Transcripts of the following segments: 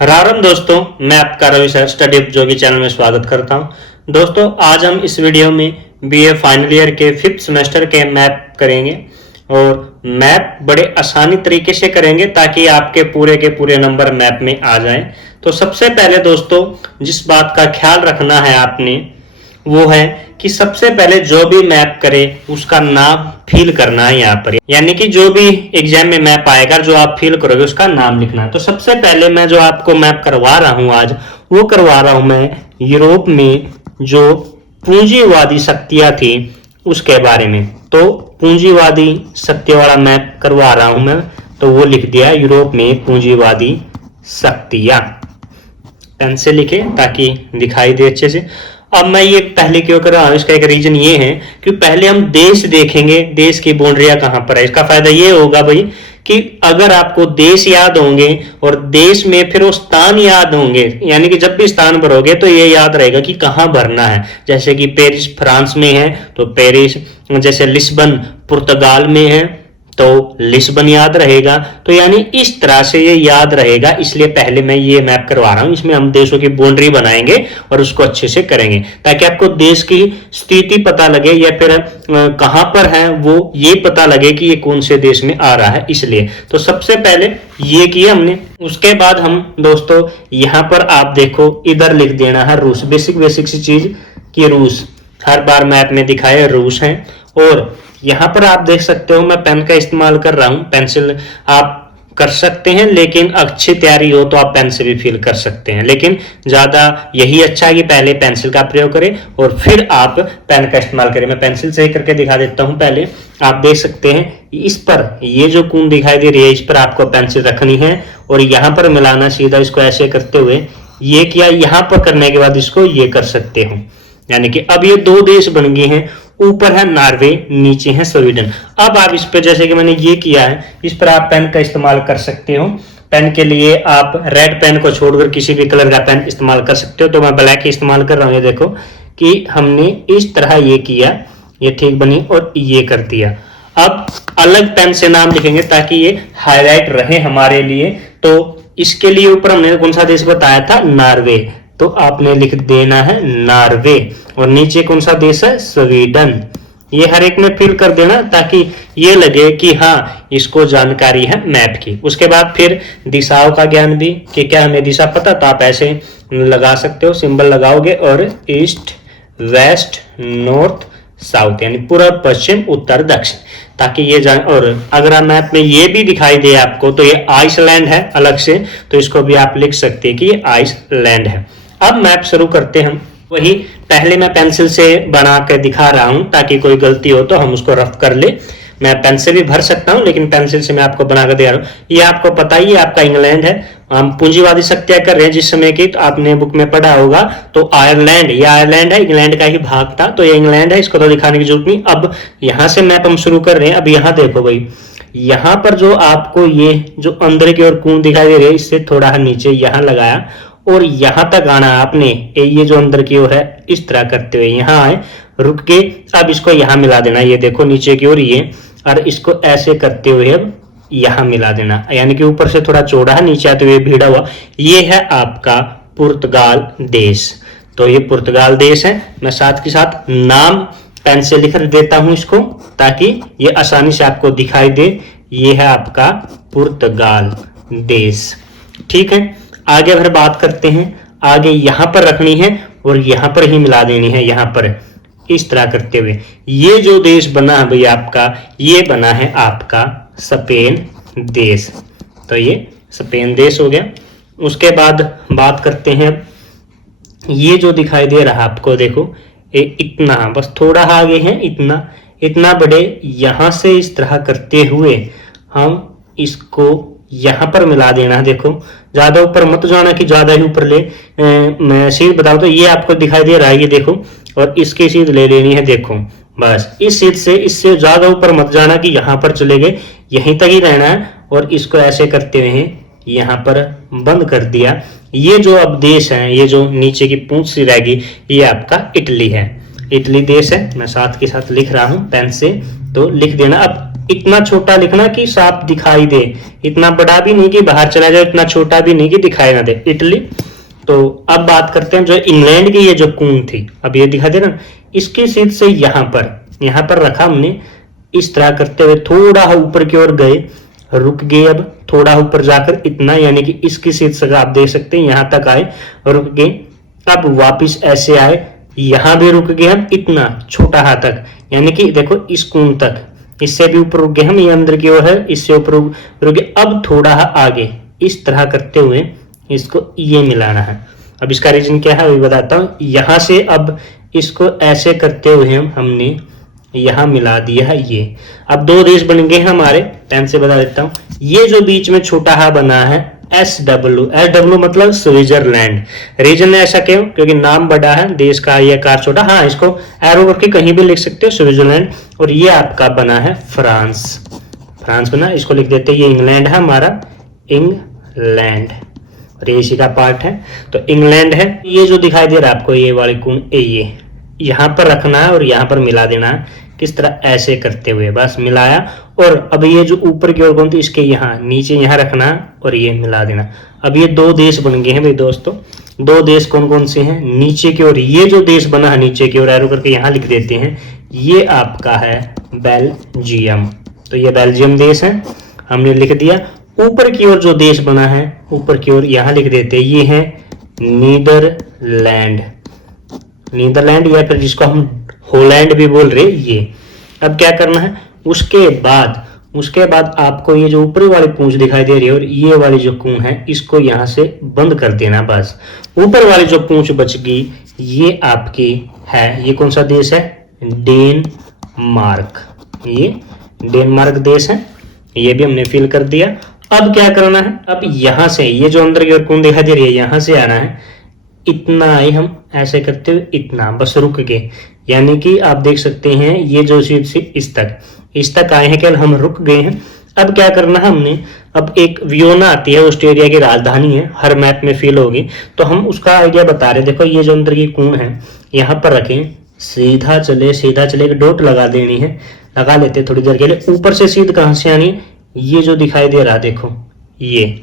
राम दोस्तों, मैं आपका रवि सर स्टडी जोगी चैनल में स्वागत करता हूं। दोस्तों, आज हम इस वीडियो में बीए फाइनल ईयर के 5th सेमेस्टर के मैप करेंगे और मैप बड़े आसानी तरीके से करेंगे ताकि आपके पूरे के पूरे नंबर मैप में आ जाएं। तो सबसे पहले दोस्तों, जिस बात का ख्याल रखना है आपने वो है कि सबसे पहले जो भी मैप करे उसका नाम फिल करना है यहाँ पर, यानी कि जो भी एग्जाम में मैप आएगा जो आप फिल करोगे उसका नाम लिखना है। तो सबसे पहले मैं जो आपको मैप करवा रहा हूं आज, वो करवा रहा हूं मैं यूरोप में जो पूंजीवादी शक्तियां थी उसके बारे में। तो पूंजीवादी शक्ति वाला मैप करवा रहा हूं मैं, तो वो लिख दिया यूरोप में पूंजीवादी शक्तियां। पेन से लिखे ताकि दिखाई दे अच्छे से। अब मैं ये पहले क्यों कर रहा हूं, इसका एक रीजन ये है कि पहले हम देश देखेंगे, देश की बाउंड्रियां कहां पर है। इसका फायदा ये होगा भाई कि अगर आपको देश याद होंगे और देश में फिर वो स्थान याद होंगे, यानी कि जब भी स्थान भरोगे तो ये याद रहेगा कि कहां भरना है। जैसे कि पेरिस फ्रांस में है तो पेरिस, जैसे लिस्बन पुर्तगाल में है तो लिस्बन याद रहेगा। तो यानी इस तरह से ये याद रहेगा, इसलिए पहले मैं ये मैप करवा रहा हूं। इसमें हम देशों की बाउंड्री बनाएंगे और उसको अच्छे से करेंगे ताकि आपको देश की स्थिति पता लगे या फिर कहां पर है वो ये पता लगे कि ये कौन से देश में आ रहा है। इसलिए तो सबसे पहले ये किया हमने। उसके बाद हम दोस्तों यहां पर आप देखो इधर लिख देना है रूस। बेसिक सी चीज कि रूस हर बार मैप में दिखाए रूस है। और यहां पर आप देख सकते हो मैं पेन का इस्तेमाल कर रहा हूं। पेंसिल आप कर सकते हैं, लेकिन अच्छी तैयारी हो तो आप पेन से भी फिल कर सकते हैं, लेकिन ज्यादा यही अच्छा है कि पहले पेंसिल का प्रयोग करें और फिर आप पेन का इस्तेमाल करें। मैं पेंसिल से ही करके दिखा देता हूं। पहले आप देख सकते हैं इस पर ये जो कून दिखाई दे रही है, इस पर आपको पेंसिल रखनी है और यहां पर मिलाना सीधा इसको ऐसे करते हुए ये किया। यहां पर करने के बाद इसको ये कर सकते हो, यानी कि अब ये दो देश बन गए हैं। ऊपर है नॉर्वे, नीचे है स्वीडन। अब आप इस पर जैसे कि मैंने ये किया है, इस पर आप पेन का इस्तेमाल कर सकते हो। पेन के लिए आप रेड पेन को छोड़कर किसी भी कलर का पेन इस्तेमाल कर सकते हो। तो मैं ब्लैक ही इस्तेमाल कर रहा हूं। ये देखो कि हमने इस तरह ये किया, ये ठीक बनी और ये कर दिया। अब अलग पेन से नाम लिखेंगे ताकि ये हाईलाइट रहे हमारे लिए। तो इसके लिए ऊपर हमने कौन सा देश बताया था, नॉर्वे, तो आपने लिख देना है नॉर्वे। और नीचे कौन सा देश है, स्वीडन। ये हर एक में फिल कर देना ताकि ये लगे कि हाँ इसको जानकारी है मैप की। उसके बाद फिर दिशाओं का ज्ञान भी कि क्या हमें दिशा पता, तो आप ऐसे लगा सकते हो, सिंबल लगाओगे और ईस्ट वेस्ट नॉर्थ साउथ यानी पूर्व पश्चिम उत्तर दक्षिण, ताकि ये जान। और अगर आप मैप में ये भी दिखाई दे आपको तो ये आइसलैंड है अलग से, तो इसको भी आप लिख सकते हैं कि ये आइसलैंड है। अब मैप शुरू करते हैं। वही पहले मैं पेंसिल से बना कर दिखा रहा हूं ताकि कोई गलती हो तो हम उसको रफ कर ले। मैं पेन से भी भर सकता हूं, लेकिन पेंसिल से मैं आपको बना कर दे रहा हूं। ये आपको पता ही है, आपका इंग्लैंड है। हम पूंजीवादी शक्तियां कर रहे हैं जिस समय की, तो आपने बुक में पढ़ा होगा। तो आयरलैंड, ये आयरलैंड है, इंग्लैंड का ही भाग था, तो ये इंग्लैंड है, इसको तो दिखाने की जरूरत नहीं। अब यहां से मैप हम शुरू कर रहे हैं। अब यहाँ देखो भाई, यहाँ पर जो आपको ये जो अंदर की ओर कून दिखाई दे रही है, इससे थोड़ा नीचे यहाँ लगाया और यहां तक आना आपने। ये जो अंदर की ओर है इस तरह करते हुए यहाँ आए, रुक के अब इसको यहाँ मिला देना। ये देखो नीचे की ओर ये, और इसको ऐसे करते हुए अब यहाँ मिला देना, यानी कि ऊपर से थोड़ा चौड़ा है, नीचे आते हुए भिड़ा हुआ। ये है आपका पुर्तगाल देश। तो ये पुर्तगाल देश है। मैं साथ के साथ नाम पेन से लिख देता हूं इसको ताकि ये आसानी से आपको दिखाई दे। ये है आपका पुर्तगाल देश। ठीक है, आगे फिर बात करते हैं। आगे यहां पर रखनी है और यहां पर ही मिला देनी है, यहां पर इस तरह करते हुए। ये जो देश बना है भैया आपका, ये बना है आपका स्पेन देश। तो ये स्पेन देश हो गया। उसके बाद बात करते हैं, ये जो दिखाई दे रहा आपको देखो, ये इतना बस थोड़ा आगे है, इतना बड़े। यहां से इस तरह करते हुए हम इसको यहां पर मिला देना। देखो ज्यादा ऊपर मत जाना कि ज्यादा ही ऊपर ले। मैं सीध बताऊं तो ये आपको दिखाई दे रहा है, ये देखो, और इसकी सीध ले लेनी है। देखो बस इस सीध से, इससे ज्यादा ऊपर मत जाना कि यहां पर चले गए, यहीं तक ही रहना है। और इसको ऐसे करते हुए यहां पर बंद कर दिया। ये जो अब देश है, ये जो नीचे की पूंछ सी रहेगी, ये आपका इटली है। इटली देश है। मैं साथ के साथ लिख रहा हूं पेन से। तो लिख देना। अब इतना छोटा लिखना कि साफ दिखाई दे, इतना बड़ा भी नहीं कि बाहर चला जाए, इतना छोटा भी नहीं कि दिखाई ना दे, इटली। तो अब बात करते हैं जो इंग्लैंड की ये जो कून थी, अब ये दिखा दे ना, इसकी सीध से यहाँ पर रखा हमने, इस तरह करते हुए थोड़ा ऊपर की ओर गए, रुक गए, अब थोड़ा ऊपर जाकर इतना, यानी कि इसकी सीध से आप देख सकते हैं यहाँ तक आए, रुक गए, अब वापिस ऐसे आए, यहां भी रुक गए हम इतना छोटा हाथ तक, यानी कि देखो इस कून तक, इससे भी ऊपर रुक गए हम, ये अंदर की ओर है, इससे ऊपर रुक गए, अब थोड़ा आगे, इस तरह करते हुए इसको ये मिलाना है। अब इसका रीजन क्या है वही बताता हूँ। यहां से अब इसको ऐसे करते हुए हमने यहां मिला दिया है ये। अब दो देश बन गए हमारे, पेन से बता देता हूं। ये जो बीच में छोटा हा बना है SW मतलब स्विट्जरलैंड। रीजन ऐसा क्यों? क्योंकि नाम बड़ा है, देश का ये आकार छोटा। हाँ, इसको एरो करके कहीं भी लिख सकते हो, स्विट्जरलैंड। और ये आपका बना है फ्रांस बना, इसको लिख देते हैं, ये इंग्लैंड है हमारा, इंग्लैंड, और ये इसी का पार्ट है, तो इंग्लैंड है। ये जो दिखाई दे रहा है आपको, ये वाली कून, ये यहाँ पर रखना है और यहाँ पर मिला देना है। किस तरह? ऐसे करते हुए बस मिलाया। और अब ये जो ऊपर की ओर कौन थी, इसके यहाँ नीचे यहाँ रखना और ये मिला देना। अब ये दो देश बन गए हैं भाई दोस्तों। दो देश कौन कौन से हैं? नीचे की ओर ये जो देश बना है नीचे की ओर एरो करके यहाँ लिख देते हैं, ये आपका है बेल्जियम। तो ये बेल्जियम देश है, हमने लिख दिया। ऊपर की ओर जो देश बना है ऊपर की ओर यहाँ लिख देते हैं, ये है नीदरलैंड या फिर जिसको हम हॉलैंड भी बोल रहे ये। अब क्या करना है, उसके बाद आपको ये जो ऊपरी वाली पूंछ दिखाई दे रही है और ये वाली जो कून है, इसको यहाँ से बंद कर देना बस। ऊपर वाली जो पूंछ बच गई ये आपकी है, ये कौन सा देश है? डेनमार्क। ये डेनमार्क देश है, ये भी हमने फिल कर दिया। अब क्या करना है, अब यहां से ये जो अंदर की ओर कून दिखाई दे रही है, यहां से आना है, इतना ही हम ऐसे करते हुए इतना बस रुक गए। यानी कि आप देख सकते हैं ये जो सीट से इस तक आए हैं, केवल हम रुक गए हैं। अब क्या करना है हमने, अब एक वियोना आती है, ऑस्ट्रेलिया की राजधानी है, हर मैप में फील होगी, तो हम उसका आइडिया बता रहे। देखो ये जो अंदर की कून है यहाँ पर रखें, सीधा चले एक डॉट लगा देनी है, लगा लेते थोड़ी देर के लिए। ऊपर से सीध कहां से आनी, ये जो दिखाई दे रहा देखो, ये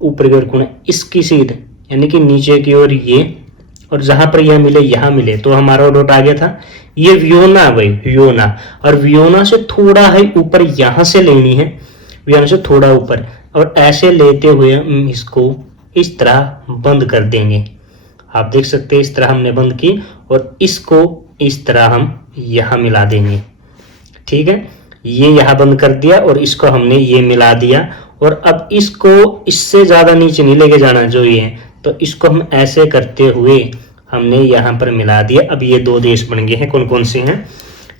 ऊपर की ओर कून है, इसकी सीध यानी कि नीचे की ओर ये, और जहां पर यह मिले यहाँ मिले, तो हमारा डॉट आ गया था। ये वियोना भाई, वियोना, और वियोना से थोड़ा है ऊपर यहां से लेनी है, वियोना से थोड़ा ऊपर, और ऐसे लेते हुए हम इसको इस तरह बंद कर देंगे। आप देख सकते हैं इस तरह हमने बंद की, और इसको इस तरह हम यहाँ मिला देंगे। ठीक है, ये यहाँ बंद कर दिया और इसको हमने ये मिला दिया। और अब इसको इससे ज्यादा नीचे नहीं लेके जाना जो ये है, तो इसको हम ऐसे करते हुए हमने यहाँ पर मिला दिया। अब ये दो देश बन गए हैं, कौन कौन से हैं?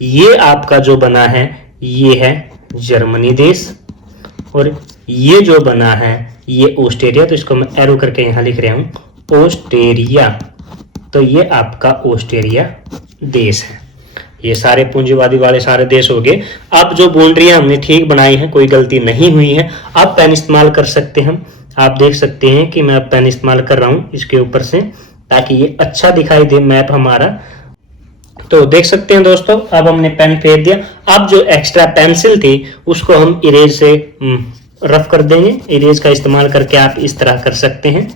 ये आपका जो बना है ये है जर्मनी देश, और ये जो बना है ये ऑस्ट्रेलिया। तो इसको मैं एरो करके यहाँ लिख रहा हूँ ऑस्ट्रेलिया। तो ये आपका ऑस्ट्रेलिया देश है। ये सारे पूंजीवादी वाले सारे देश हो गए। अब जो बाउंड्रियां हमने ठीक बनाई है, कोई गलती नहीं हुई है। आप पेन इस्तेमाल कर सकते हैं, आप देख सकते हैं कि मैं पेन इस्तेमाल कर रहा हूँ इसके ऊपर से, ताकि ये अच्छा दिखाई दे मैप हमारा। तो देख सकते हैं दोस्तों, अब हमने पेन फेर दिया। अब जो एक्स्ट्रा पेंसिल थी उसको हम इरेज से रफ कर देंगे। इरेज का इस्तेमाल करके आप इस तरह कर सकते हैं।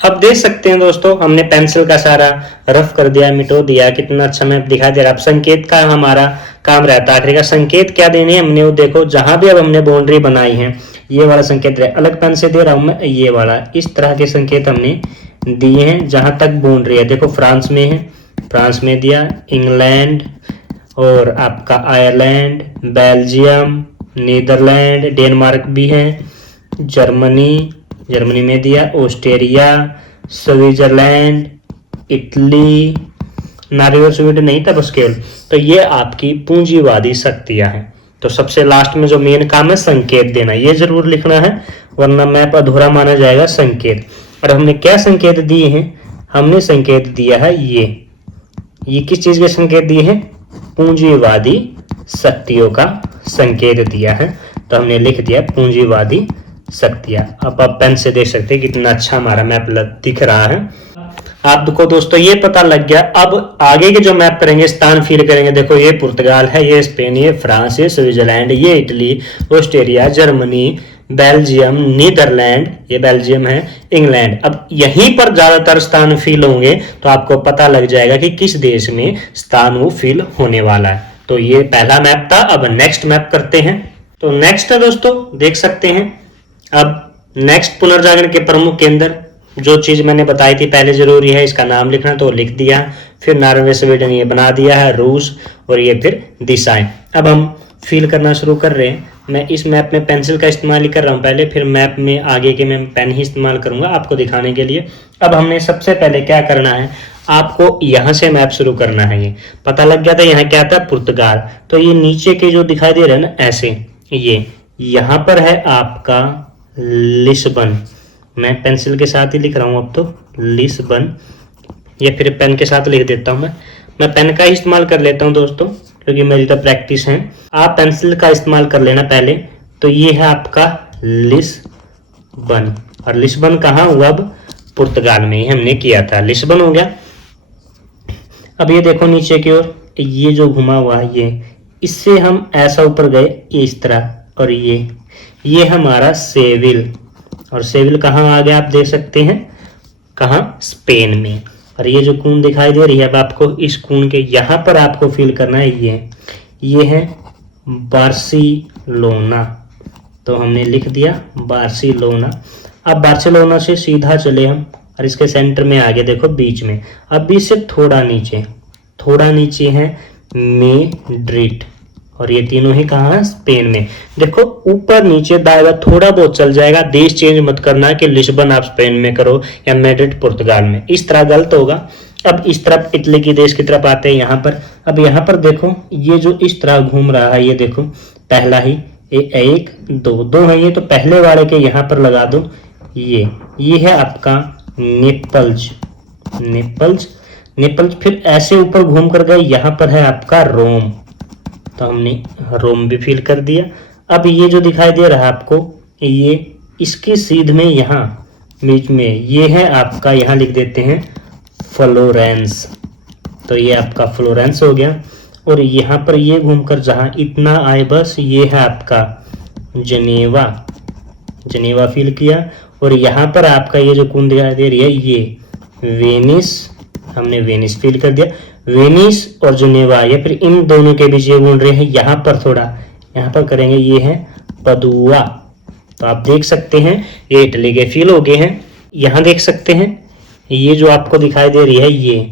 अब देख सकते हैं दोस्तों, हमने पेंसिल का सारा रफ कर दिया, मिटो दिया, कितना अच्छा मैप दिखा दे रहा। अब संकेत का हमारा काम रहता है। आखिर का संकेत क्या देने हमने, वो देखो जहां भी अब हमने बाउंड्री बनाई है, ये वाला संकेत अलग पेन से दे रहा हूं मैं, ये वाला, इस तरह के संकेत हमने दिए हैं जहां तक बाउंड्री है। देखो फ्रांस में है, फ्रांस में दिया, इंग्लैंड, और आपका आयरलैंड, बेल्जियम, नीदरलैंड, डेनमार्क भी है, जर्मनी में दिया, ऑस्ट्रेलिया, स्विट्जरलैंड, इटली, नॉर्वे और स्वीडन नहीं था बस केवल। तो ये आपकी पूंजीवादी शक्तियां हैं। तो सबसे लास्ट में जो मेन काम है संकेत देना, ये जरूर लिखना है, वरना मैप अधूरा माना जाएगा संकेत। और हमने क्या संकेत दिए हैं? हमने संकेत दिया है ये किस चीज के संकेत दिए हैं? पूंजीवादी शक्तियों का संकेत दिया है। तो हमने लिख दिया पूंजीवादी शक्तियां। अब आप पेन से देख सकते हैं कितना अच्छा हमारा मैप दिख रहा है। आपको दोस्तों ये पता लग गया। अब आगे के जो मैप करेंगे, स्थान फील करेंगे, देखो ये पुर्तगाल है, ये स्पेन, ये फ्रांस, ये स्विट्जरलैंड, ये Italy, Australia, Germany, Belgium, Netherlands, ये बेल्जियम है, इंग्लैंड। अब यहीं पर ज्यादातर स्थान फील होंगे तो आपको पता लग जाएगा कि किस देश में स्थान वो फील होने वाला है। तो ये पहला मैप था। अब नेक्स्ट मैप करते हैं। तो नेक्स्ट है दोस्तों, देख सकते हैं। अब नेक्स्ट पुनर्जागरण के प्रमुख केंद्र, जो चीज मैंने बताई थी पहले जरूरी है इसका नाम लिखना, तो लिख दिया। फिर नॉर्वे, स्वीडन ये बना दिया है, रूस, और ये फिर दिशाएं। अब हम फील करना शुरू कर रहे हैं। मैं इस मैप में पेंसिल का इस्तेमाल ही कर रहा हूँ पहले, फिर मैप में आगे के मैं पेन ही इस्तेमाल करूंगा आपको दिखाने के लिए। अब हमने सबसे पहले क्या करना है, आपको यहाँ से मैप शुरू करना है। ये पता लग गया था यहाँ क्या था, पुर्तगाल। तो ये नीचे के जो दिखाई दे रहे हैं ना ऐसे, ये यहाँ पर है आपका लिस्बन। मैं पेंसिल के साथ ही लिख रहा हूँ अब तो, लिस्बन। या फिर पेन के साथ लिख देता हूँ। मैं पेन का ही इस्तेमाल कर लेता हूँ दोस्तों, क्योंकि मेरी तो प्रैक्टिस है। आप पेंसिल का इस्तेमाल कर लेना पहले। तो ये है आपका लिस्बन। और लिस्बन कहाँ हुआ, अब पुर्तगाल में ही हमने किया था, लिस्बन हो गया। अब ये देखो नीचे की ओर, ये जो घुमा हुआ है ये, इससे हम ऐसा ऊपर गए इस तरह, और ये हमारा सेविल। और सेविल कहाँ आ गया आप देख सकते हैं, कहाँ, स्पेन में। और ये जो कून दिखाई दे रही है, अब आपको इस कून के यहाँ पर आपको फील करना है, ये है बार्सिलोना। तो हमने लिख दिया बार्सिलोना। अब बार्सिलोना से सीधा चले हम, और इसके सेंटर में आगे देखो बीच में। अब इससे थोड़ा नीचे है मैड्रिड। और ये तीनों ही कहाँ है, स्पेन में। देखो ऊपर नीचे दाएं थोड़ा बहुत चल जाएगा, देश चेंज मत करना कि लिस्बन आप स्पेन में करो या मैड्रिड पुर्तगाल में, इस तरह गलत होगा। अब इस तरफ इटली की देश की तरफ आते हैं यहाँ पर। अब यहाँ पर देखो ये जो इस तरह घूम रहा है, ये देखो पहला ही, एक दो है ये, तो पहले वाले के यहाँ पर लगा दो। ये है आपका नेपल्स। फिर ऐसे ऊपर घूम कर गए, यहाँ पर है आपका रोम। तो हमने रोम भी फील कर दिया। अब ये जो दिखाई दे रहा है आपको, ये इसकी सीध में यहाँ बीच में ये है आपका, यहाँ लिख देते हैं फ्लोरेंस। तो ये आपका फ्लोरेंस हो गया। और यहाँ पर ये घूमकर जहाँ इतना आए बस, ये है आपका जनेवा फील किया। और यहाँ पर आपका ये जो कौन दिखाई दे रही है, ये वेनिस, हमने वेनिस फील कर दिया। वेनिस और जुनेवा, या फिर इन दोनों के बीच ये घूम रहे हैं, यहाँ पर थोड़ा यहाँ पर करेंगे, ये है पदुआ। तो आप देख सकते हैं ये इटली के फील हो गए हैं। यहाँ देख सकते हैं ये जो आपको दिखाई दे रही है, ये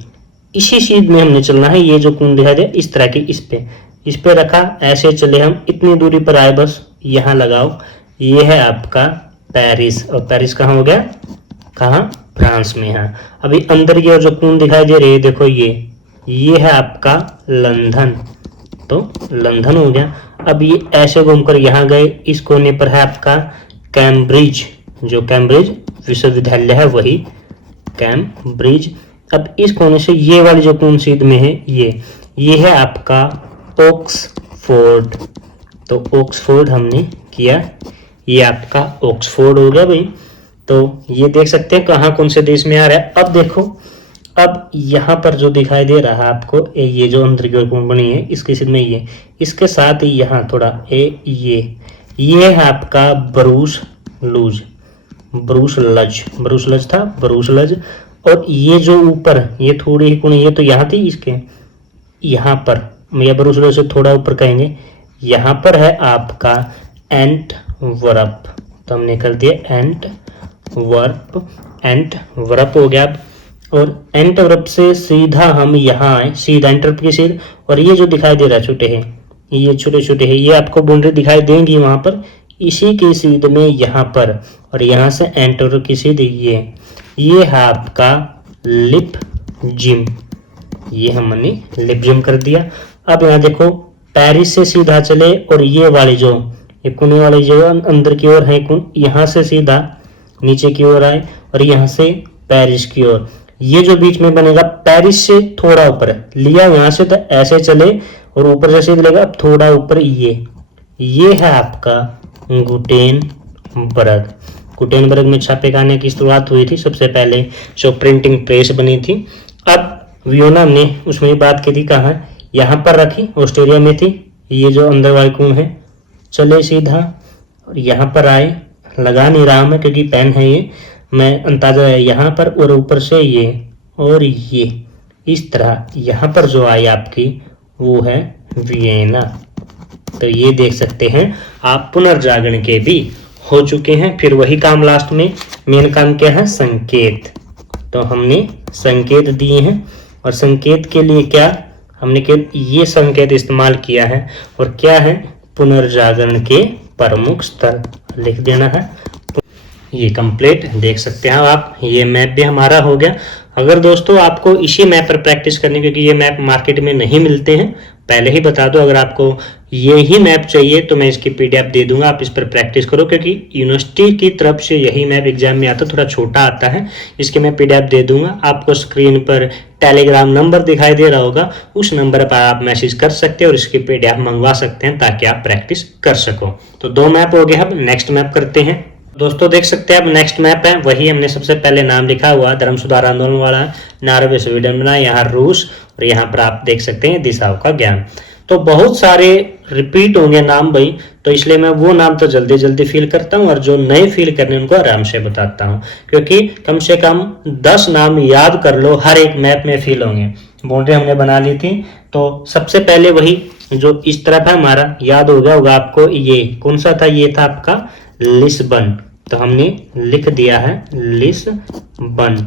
इसी सीध में हमने चलना है। ये जो कौन दिखाई दे इस तरह की, इस पे रखा, ऐसे चले हम, इतनी दूरी पर आए बस, यहाँ लगाओ। ये है आपका पेरिस। और पेरिस कहाँ हो गया, कहाँ, फ्रांस में है। अभी अंदर की ओर जो कौन दिखाई दे रही है, देखो ये है आपका लंदन। तो लंदन हो गया। अब ये ऐसे घूमकर यहाँ गए, इस कोने पर है आपका कैम्ब्रिज, जो कैम्ब्रिज विश्वविद्यालय है वही कैम्ब्रिज। अब इस कोने से ये वाली जो कौन सीध में है, ये है आपका ऑक्सफोर्ड। तो ऑक्सफोर्ड हमने किया, ये आपका ऑक्सफोर्ड हो गया भाई। तो ये देख सकते हैं कहाँ कौन से देश में आ रहा है। अब देखो, अब यहाँ पर जो दिखाई दे रहा है आपको, ये जो अंदर की ओर कौन बनी है, इसके सीध में ये, इसके साथ ही यहाँ थोड़ा ये है आपका ब्रूसलज था, ब्रूसलज। और ये जो ऊपर ये थोड़ी ही कोनी, ये तो यहाँ थी, इसके यहाँ पर या ब्रूसलज से थोड़ा ऊपर कहेंगे, यहाँ पर है आपका एंटवर्प। तो हमने कर दिया एंटवर्प हो गया। और एंटवर्प से सीधा हम यहाँ आए, सीधा एंटवर्प की सीध। और ये जो दिखाई दे रहा है छोटे हैं, ये छोटे छोटे हैं, ये आपको बाउंड्री दिखाई देंगी वहां पर, इसी की सीध में यहाँ पर। और यहाँ से एंटवर्प की सीध ये है आपका लिप जिम, ये हमने लिप जिम कर दिया। अब यहाँ देखो पेरिस से सीधा चले, और ये वाली जो ये कोने वाली जो अंदर की ओर है, यहाँ से सीधा नीचे की ओर आए, और यहाँ से पेरिस की ओर। ये जो बीच में बनेगा पेरिस से थोड़ा ऊपर लिया, यहाँ से तो ऐसे चले और ऊपर से सीधा लेगा, अब थोड़ा ऊपर ये है आपका गुटेनबर्ग। गुटेनबर्ग में छापेखाने की शुरुआत हुई थी, सबसे पहले जो प्रिंटिंग प्रेस बनी थी। अब वियना ने उसमें बात की थी, कहाँ, यहाँ पर रखी, ऑस्ट्रेलिया में थी। ये जो अंदर वाली कौन है, चले सीधा और यहाँ पर आए, लगा नहीं रहा मैं क्योंकि पेन है ये, मैं अंदाजा है यहाँ पर, और ऊपर से ये और ये इस तरह यहाँ पर जो आई आपकी वो है वियना। तो ये देख सकते हैं आप पुनर्जागरण के भी हो चुके हैं। फिर वही काम लास्ट में, मेन काम क्या है, संकेत। तो हमने संकेत दिए हैं और संकेत के लिए क्या, हमने केवल ये संकेत इस्तेमाल किया है और क्या है, पुनर्जागरण के प्रमुख स्थल लिख देना है। ये कंप्लीट देख सकते हैं आप, ये मैप भी हमारा हो गया। अगर दोस्तों आपको इसी मैप पर प्रैक्टिस करनी, क्योंकि ये मैप मार्केट में नहीं मिलते हैं, पहले ही बता दो, अगर आपको ये ही मैप चाहिए तो मैं इसकी पीडीएफ दे दूंगा, आप इस पर प्रैक्टिस करो, क्योंकि यूनिवर्सिटी की तरफ से यही मैप एग्जाम में आता, थोड़ा छोटा आता है। इसके मैं पीडीएफ दे दूंगा, आपको स्क्रीन पर टेलीग्राम नंबर दिखाई दे रहा होगा, उस नंबर पर आप मैसेज कर सकते हैं और इसकी पीडीएफ मंगवा सकते हैं ताकि आप प्रैक्टिस कर सको। तो 2 मैप हो गए, अब नेक्स्ट मैप करते हैं। दोस्तों देख सकते हैं अब नेक्स्ट मैप है, वही हमने सबसे पहले नाम लिखा हुआ धर्म सुधार आंदोलन वाला, नॉर्वे स्वीडन बना, यहाँ रूस, और यहाँ पर आप देख सकते हैं दिशाओं का ज्ञान। तो बहुत सारे रिपीट होंगे नाम भाई, तो इसलिए मैं वो नाम तो जल्दी जल्दी फिल करता हूँ और जो नए फिल करने उनको आराम से बताता हूँ, क्योंकि कम से कम 10 नाम याद कर लो, हर एक मैप में फिल होंगे। बाउंड्री हमने बना ली थी, तो सबसे पहले वही जो इस तरफ है हमारा, याद हो गया होगा आपको, ये कौन सा था, ये था आपका लिस्बन, तो हमने लिख दिया है लिस्बन।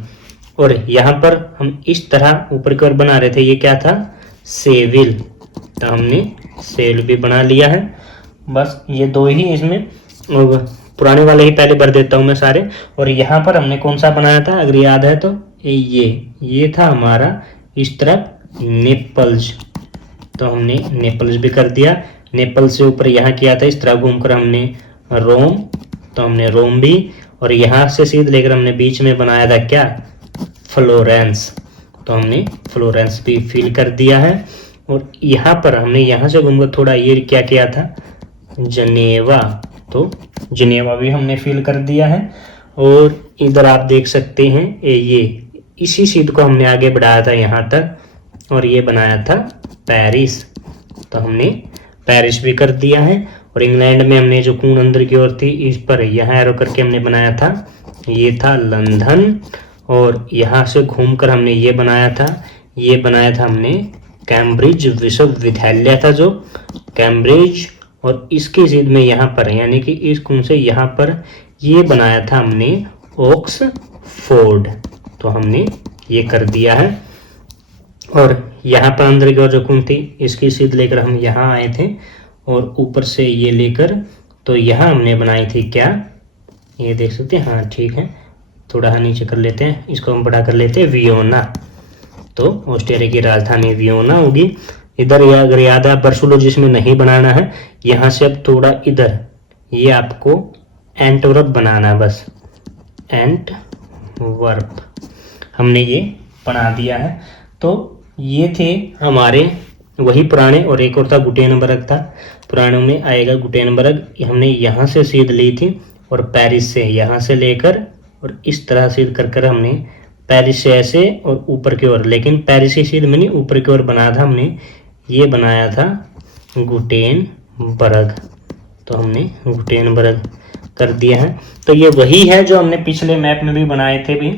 और यहाँ पर हम इस तरह ऊपर की ओर बना रहे थे, ये क्या था, सेविल, तो हमने सेल भी बना लिया है। बस ये 2 ही इसमें, और पुराने वाले ही पहले भर देता हूँ मैं सारे। और यहाँ पर हमने कौन सा बनाया था, अगर याद है तो ये था हमारा इस तरफ नेपल्स, तो हमने नेपल्स भी कर दिया। नेपल्स से ऊपर यहाँ किया था, इस तरह घूमकर हमने रोम, तो हमने रोम भी, और यहाँ से सीधे लेकर हमने बीच में बनाया था क्या, फ्लोरेंस, तो हमने फ्लोरेंस भी फिल कर दिया है। और यहाँ पर हमने यहाँ से घूमकर थोड़ा ये क्या किया था, जनेवा, तो जनेवा भी हमने फिल कर दिया है। और इधर आप देख सकते हैं ये इसी सीध को हमने आगे बढ़ाया था यहाँ तक, और ये बनाया था पेरिस, तो हमने पेरिस भी कर दिया है। और इंग्लैंड में हमने जो कून अंदर की ओर थी, इस पर यहाँ एरो करके हमने बनाया था, ये था लंदन। और यहाँ से घूमकर हमने ये बनाया था, ये बनाया था हमने कैम्ब्रिज विश्वविद्यालय था जो कैम्ब्रिज। और इसकी जिद में यहाँ पर यानी कि इस कून से यहाँ पर ये बनाया था हमने ऑक्सफोर्ड, तो हमने ये कर दिया है। और यहाँ पर अंदर की ओर जो कून थी, इसकी सीध लेकर हम यहाँ आए थे, और ऊपर से ये लेकर तो यहाँ हमने बनाई थी क्या, ये देख सकते हैं, हाँ ठीक है, थोड़ा नीचे कर लेते हैं, इसको हम बड़ा कर लेते हैं, वियोना, तो ऑस्ट्रेलिया की राजधानी वियोना होगी। इधर अगर याद है बर्सुलो जिसमें नहीं बनाना है, यहाँ से अब थोड़ा इधर ये आपको एंटवर्प बनाना है, बस एंटवर्प हमने ये बना दिया है। तो ये थे हमारे वही पुराने, और एक और था गुटेनबर्ग था, पुरानों में आएगा गुटेनबर्ग, हमने यहाँ से सीध ली थी, और पेरिस से यहाँ से लेकर और इस तरह सीध कर कर हमने पेरिस से ऐसे और ऊपर की ओर, लेकिन पेरिस की सीध में नहीं, ऊपर की ओर बना था हमने, ये बनाया था गुटेनबर्ग, तो हमने गुटेनबर्ग कर दिया है। तो ये वही है जो हमने पिछले मैप में भी बनाए थे भी,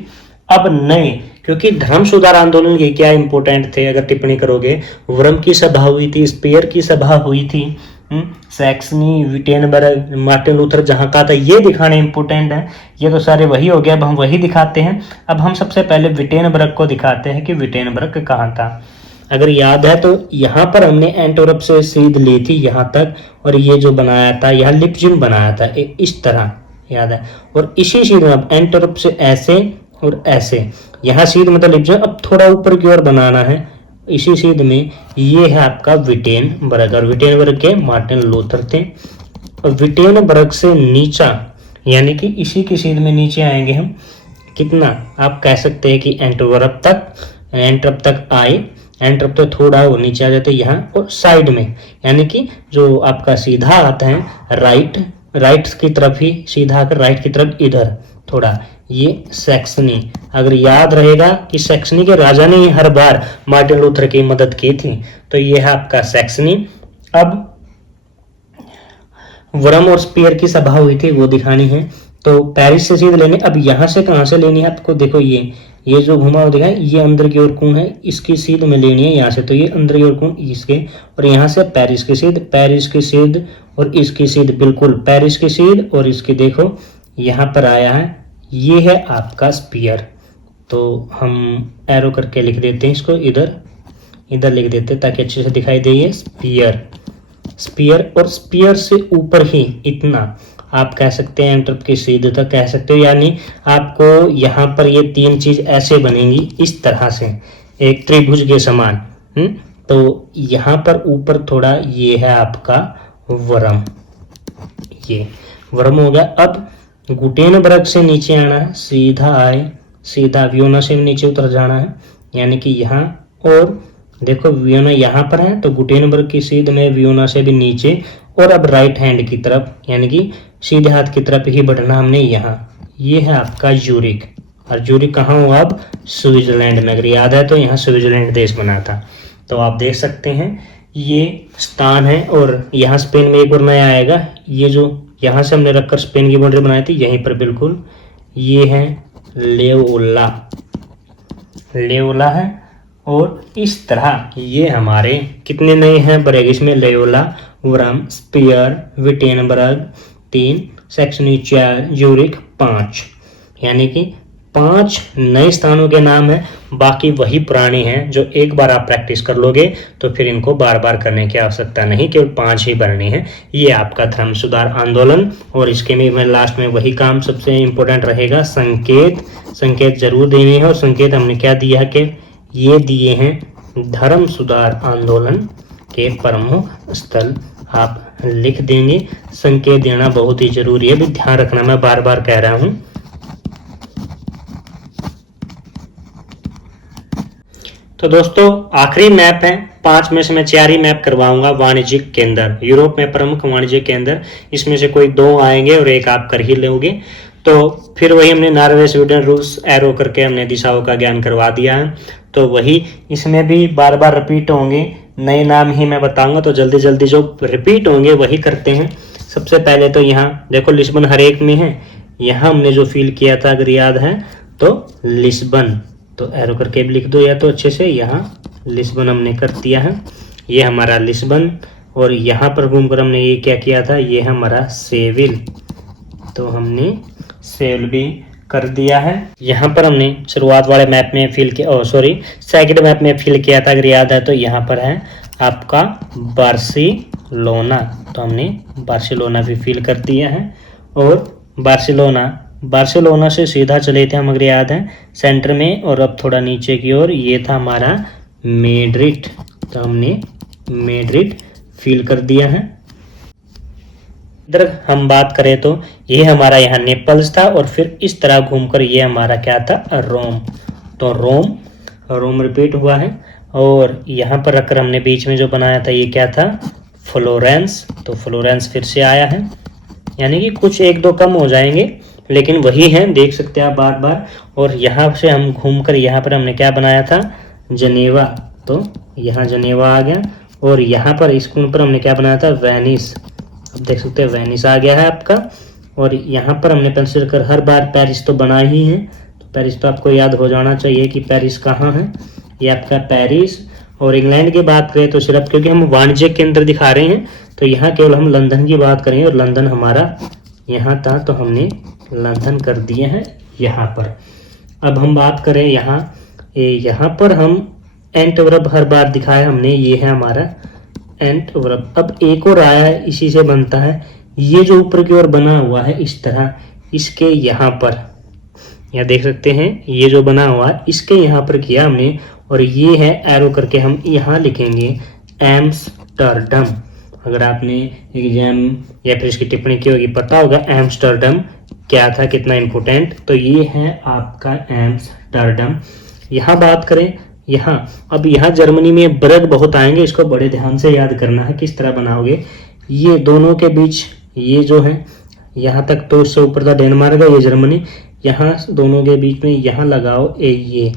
अब नए, क्योंकि धर्म सुधार आंदोलन के क्या इंपॉर्टेंट थे, अगर टिप्पणी करोगे, वर्म की सभा हुई थी, स्पेयर की सभा हुई थी, सैक्सनी, विटेनबर्ग, मार्टिन लूथर जहाँ का था, ये दिखाने इंपॉर्टेंट है। ये तो सारे वही हो गया, अब हम वही दिखाते हैं। अब हम सबसे पहले विटेनबर्ग को दिखाते हैं कि विटेनबर्ग कहाँ था। अगर याद है तो यहाँ पर हमने एंटवर्प से सीध ली थी यहाँ तक, और ये जो बनाया था यहाँ लिप्जिन बनाया था इस तरह, याद है। और इसी सीध में अब एंटवर्प से ऐसे और ऐसे, यहाँ सीध मतलब लिप्जिन, अब थोड़ा ऊपर की ओर बनाना है, इसी सीध में ये है आपका विटेनबर्ग, और विटेनबर्ग के मार्टिन लूथर थे। और विटेनबर्ग से नीचा यानी कि इसी की सीध में नीचे आएंगे हम, कितना आप कह सकते हैं कि एंटवर्प तक आए, एंटवर्प तो थोड़ा वो नीचे आ जाते हैं यहाँ, और साइड में यानी कि जो आपका सीधा आता है राइट राइट की तरफ ही सीधा आकर राइट की तरफ इधर थोड़ा, ये सैक्सनी। अगर याद रहेगा कि सैक्सनी के राजा ने ही हर बार मार्टिन लूथर की मदद की थी, तो ये है आपका सैक्सनी। अब वरम और स्पीयर की सभा हुई थी वो दिखानी है, तो पेरिस से सीध लेने। अब यहाँ से कहाँ से लेनी है आपको, देखो ये जो घुमा हुआ दिखा है ये अंदर की ओर कोण है, इसकी सीध में लेनी है यहाँ से, तो ये अंदर की ओर कोण इसके, और यहाँ से पेरिस की सीध, पेरिस की सीध और इसकी सीध, बिल्कुल पेरिस की सीध और इसकी देखो यहाँ पर आया है, ये है आपका स्पीयर। तो हम एरो करके लिख देते हैं इसको, इधर लिख देते हैं ताकि अच्छे से दिखाई दे, ये स्पीयर, स्पीयर। और स्पीयर से ऊपर ही इतना आप कह सकते हैं एंटर की सीध तक कह सकते हो, यानी आपको यहाँ पर ये तीन चीज ऐसे बनेंगी इस तरह से एक त्रिभुज के समान। तो यहाँ पर ऊपर थोड़ा ये है आपका वरम, ये वरम हो गया। अब गुटेनबर्ग से नीचे आना है, सीधा आए, सीधा वियोना से नीचे उतर जाना है, यानी कि यहाँ, और देखो वियोना यहाँ पर है तो गुटेनबर्ग की सीध में वियोना से भी नीचे, और अब राइट हैंड की तरफ यानी कि सीधे हाथ की तरफ ही बढ़ना हमने यहाँ। ये है आपका यूरिक, और यूरिक कहाँ हुआ अब, स्विट्जरलैंड में। अगर याद है तो यहाँ स्विट्जरलैंड देश बना था। तो आप देख सकते हैं ये स्थान है, और यहाँ स्पेन में एक और नया आएगा, ये जो यहाँ से हमने रखकर स्पेन की बाउंड्री बनाई थी यहीं पर बिल्कुल, ये है लेओला, लेओला है। और इस तरह ये हमारे कितने नए हैं ब्रेगिस में, लेओला, वरम, स्पीयर, विटेनबर्ग 3, सैक्सनी 4, यूरिक 5, यानी कि 5 नए स्थानों के नाम है। बाकी वही पुराने हैं जो एक बार आप प्रैक्टिस कर लोगे तो फिर इनको बार बार करने की आवश्यकता नहीं, केवल 5 ही बनने हैं। ये आपका धर्म सुधार आंदोलन, और इसके में लास्ट में वही काम सबसे इम्पोर्टेंट रहेगा, संकेत, संकेत जरूर देने हैं। और संकेत हमने क्या दिया है कि ये दिए हैं धर्म सुधार आंदोलन के प्रमुख स्थल, आप लिख देंगे। संकेत देना बहुत ही जरूरी है, भी ध्यान रखना, मैं बार बार कह रहा हूं। तो दोस्तों आखिरी मैप है, 5 में से मैं 4 ही मैप करवाऊंगा। वाणिज्यिक केंद्र, यूरोप में प्रमुख वाणिज्यिक केंद्र, इसमें से कोई 2 आएंगे और एक आप कर ही लोगे। तो फिर वही हमने नॉर्वे, स्वीडन, रूस एरो करके हमने दिशाओं का ज्ञान करवा दिया है। तो वही इसमें भी बार बार रिपीट होंगे, नए नाम ही मैं बताऊंगा, तो जल्दी जल्दी जो रिपीट होंगे वही करते हैं। सबसे पहले तो यहाँ देखो लिस्बन हर एक में है, यहाँ हमने जो फील किया था अगर याद है तो लिस्बन, तो एरो करके भी लिख दो या तो अच्छे से, यहाँ लिस्बन हमने कर दिया है, ये हमारा लिस्बन। और यहाँ पर घूमकर हमने ये क्या किया था, ये हमारा सेविल, तो हमने सेविल भी कर दिया है। यहाँ पर हमने शुरुआत वाले मैप में फिल किया, सेकंड मैप में फिल किया था अगर याद है तो, यहाँ पर है आपका बार्सिलोना, तो हमने बार्सिलोना भी फिल कर दिया है। और बार्सिलोना से सीधा चले थे हम अगर याद है सेंटर में, और अब थोड़ा नीचे की ओर ये था हमारा मैड्रिड, तो हमने मैड्रिड फिल कर दिया है। इधर हम बात करें तो ये हमारा यहाँ नेपल्स था, और फिर इस तरह घूमकर ये हमारा क्या था, रोम, तो रोम रिपीट हुआ है। और यहाँ पर रखकर हमने बीच में जो बनाया था ये क्या था, फ्लोरेंस, तो फ्लोरेंस फिर से आया है, यानी कि कुछ 1-2 कम हो जाएंगे लेकिन वही हैं, देख सकते हैं आप बार बार। और यहाँ से हम घूमकर यहाँ पर हमने क्या बनाया था, जनेवा, तो यहाँ जनेवा आ गया। और यहाँ पर इस कोण पर हमने क्या बनाया था, वेनिस, अब देख सकते हैं वेनिस आ गया है आपका। और यहाँ पर हमने कंसिडर कर हर बार पेरिस तो बना ही है, तो पेरिस तो आपको याद हो जाना चाहिए कि पेरिस कहाँ है, ये आपका पेरिस। और इंग्लैंड की बात करें तो सिर्फ क्योंकि हम वाणिज्य केंद्र दिखा रहे हैं तो यहाँ केवल हम लंदन की बात करेंगे, और लंदन हमारा यहाँ था तो हमने लंदन कर दिए हैं यहाँ पर। अब हम बात करें यहाँ पर हम एंटवर्प हर बार दिखाया हमने, ये है हमारा एंटवर्प। अब एक और आया है, इसी से बनता है, ये जो ऊपर की ओर बना हुआ है इस तरह, इसके यहाँ पर यहाँ देख सकते हैं ये जो बना हुआ है इसके यहाँ पर किया हमने। और ये है एरो करके हम यहाँ लिखेंगे एम्स्टर्डम, अगर आपने एग्जाम या फिर इसकी टिप्पणी की होगी पता होगा एम्स्टर्डम क्या था, कितना इम्पोर्टेंट। तो ये है आपका एम्स्टर्डम। यहाँ बात करें अब यहाँ जर्मनी में बर्ग बहुत आएंगे, इसको बड़े ध्यान से याद करना है किस तरह बनाओगे। ये दोनों के बीच ये जो है यहाँ तक तो उससे ऊपर था डेनमार्क, ये जर्मनी, यहाँ दोनों के बीच में यहाँ लगाओ ये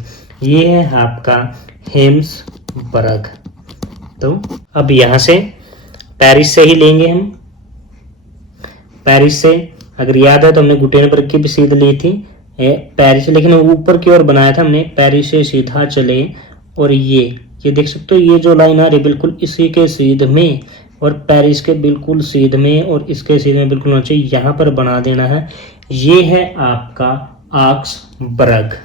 है आपका हेम्सबर्ग। तो अब यहाँ से पेरिस से ही लेंगे हम। पेरिस से अगर याद है तो हमने गुटेनबर्ग की भी सीध ली थी पेरिस, लेकिन ऊपर की ओर बनाया था हमने। पेरिस से सीधा चले और ये देख सकते हो, ये जो लाइन आ रही बिल्कुल इसी के सीध में और पेरिस के बिल्कुल सीध में और इसके सीध में बिल्कुल नीचे यहाँ पर बना देना है। ये है आपका आक्सबर्ग।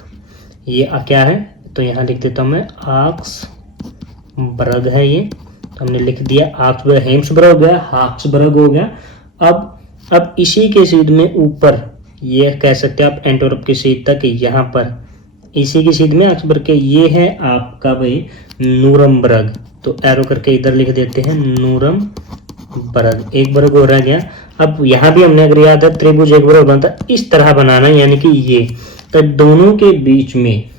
ये क्या है तो यहाँ लिख देता हूँ मैं, आक्सबर्ग है ये, तो हमने लिख दिया आक्सबर्ग। हेम्सबर्ग हो गया, आक्सबर्ग हो गया। अब इसी के सीध में ऊपर ये कह सकते हैं आप एंटवर्प की सीध तक, यहाँ पर इसी की सीध में आक्सबर्ग के ये है आपका भाई नूरमबर्ग। तो एरो करके इधर लिख देते हैं नूरमबर्ग। एक बर्ग हो रह गया। अब यहाँ भी हमने अगर याद है त्रिभुज एक बर्ग बनता इस तरह बनाना, यानी कि ये तो दोनों के बीच में,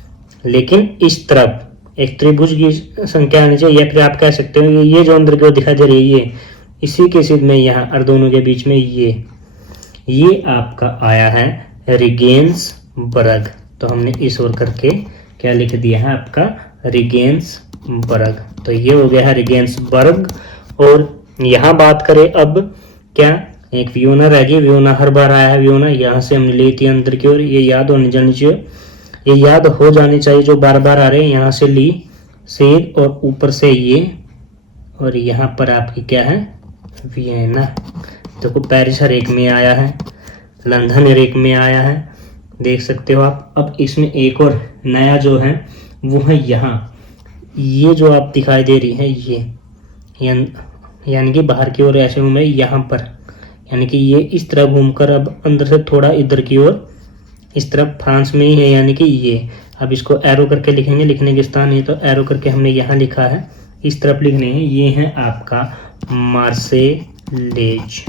लेकिन इस तरफ एक त्रिभुज की संख्या आनी चाहिए, या फिर आप कह सकते हो ये जो अंदर की ओर दिखाई दे रही है ये इसी के सीध में यहाँ और दोनों के बीच में ये आपका आया है रेगेन्सबर्ग। तो हमने इस ओर करके क्या लिख दिया है आपका रेगेन्सबर्ग। तो ये हो गया है रेगेन्सबर्ग। और यहाँ बात करें अब क्या, एक वियोना रह गई। वियोना हर बार आया है, वियोना यहाँ से हमने ली थी अंदर की ओर, ये याद होनी जानी चाहिए, ये याद हो जानी चाहिए जो बार बार आ रहे हैं। यहाँ से ली सीध और ऊपर से ये, और यहाँ पर आपकी क्या है वियना। देखो पेरिस हर एक में आया है, लंदन हर एक में आया है, देख सकते हो आप। अब इसमें एक और नया जो है वो है यहाँ, ये जो आप दिखाई दे रही है ये, यानी कि बाहर की ओर ऐसे घूमे यहाँ पर, यानी कि ये इस तरह घूमकर अब अंदर से थोड़ा इधर की ओर इस तरफ फ्रांस में ही है, यानी कि ये। अब इसको एरो करके लिखेंगे, लिखने के स्थान है तो एरो करके हमने यहाँ लिखा है, इस तरफ लिखने हैं। ये है आपका मार्सेलेज।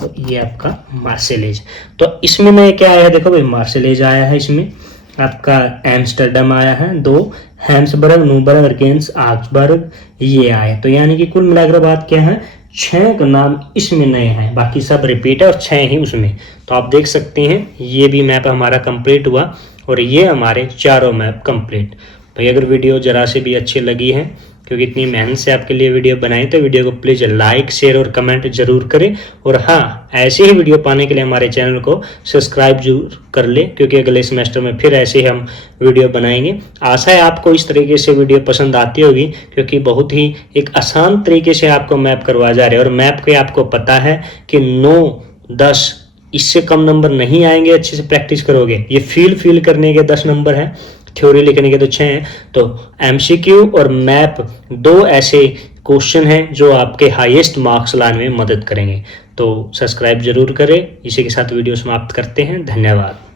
तो ये आपका मार्सेलेज। तो इसमें मैं क्या आया है देखो भाई, मार्सेलेज आया है, इसमें आपका एम्स्टर्डम आया है, 2 हेम्सबर्ग, नूरमबर्ग, रेगेन्स, आक्सबर्ग ये आए। तो यानी कि कुल मिलाकर बात क्या है, 6 का नाम इसमें नए हैं, बाकी सब रिपीट है और 6 ही उसमें। तो आप देख सकते हैं ये भी मैप हमारा कंप्लीट हुआ और ये हमारे चारों मैप कंप्लीट। भाई अगर वीडियो जरा से भी अच्छी लगी है, क्योंकि इतनी मेहनत से आपके लिए वीडियो बनाई, तो वीडियो को प्लीज़ लाइक शेयर और कमेंट जरूर करें। और हाँ, ऐसे ही वीडियो पाने के लिए हमारे चैनल को सब्सक्राइब जरूर कर ले, क्योंकि अगले सेमेस्टर में फिर ऐसे ही हम वीडियो बनाएंगे। आशा है आपको इस तरीके से वीडियो पसंद आती होगी, क्योंकि बहुत ही एक आसान तरीके से आपको मैप करवा जा रहे हैं। और मैप के आपको पता है कि 9-10 इससे कम नंबर नहीं आएंगे, अच्छे से प्रैक्टिस करोगे। ये फील करने के 10 नंबर हैं, थ्योरी लिखने के तो 6 हैं। तो एमसीक्यू और मैप 2 ऐसे क्वेश्चन हैं जो आपके हाईएस्ट मार्क्स लाने में मदद करेंगे। तो सब्सक्राइब जरूर करें। इसी के साथ वीडियो समाप्त करते हैं। धन्यवाद।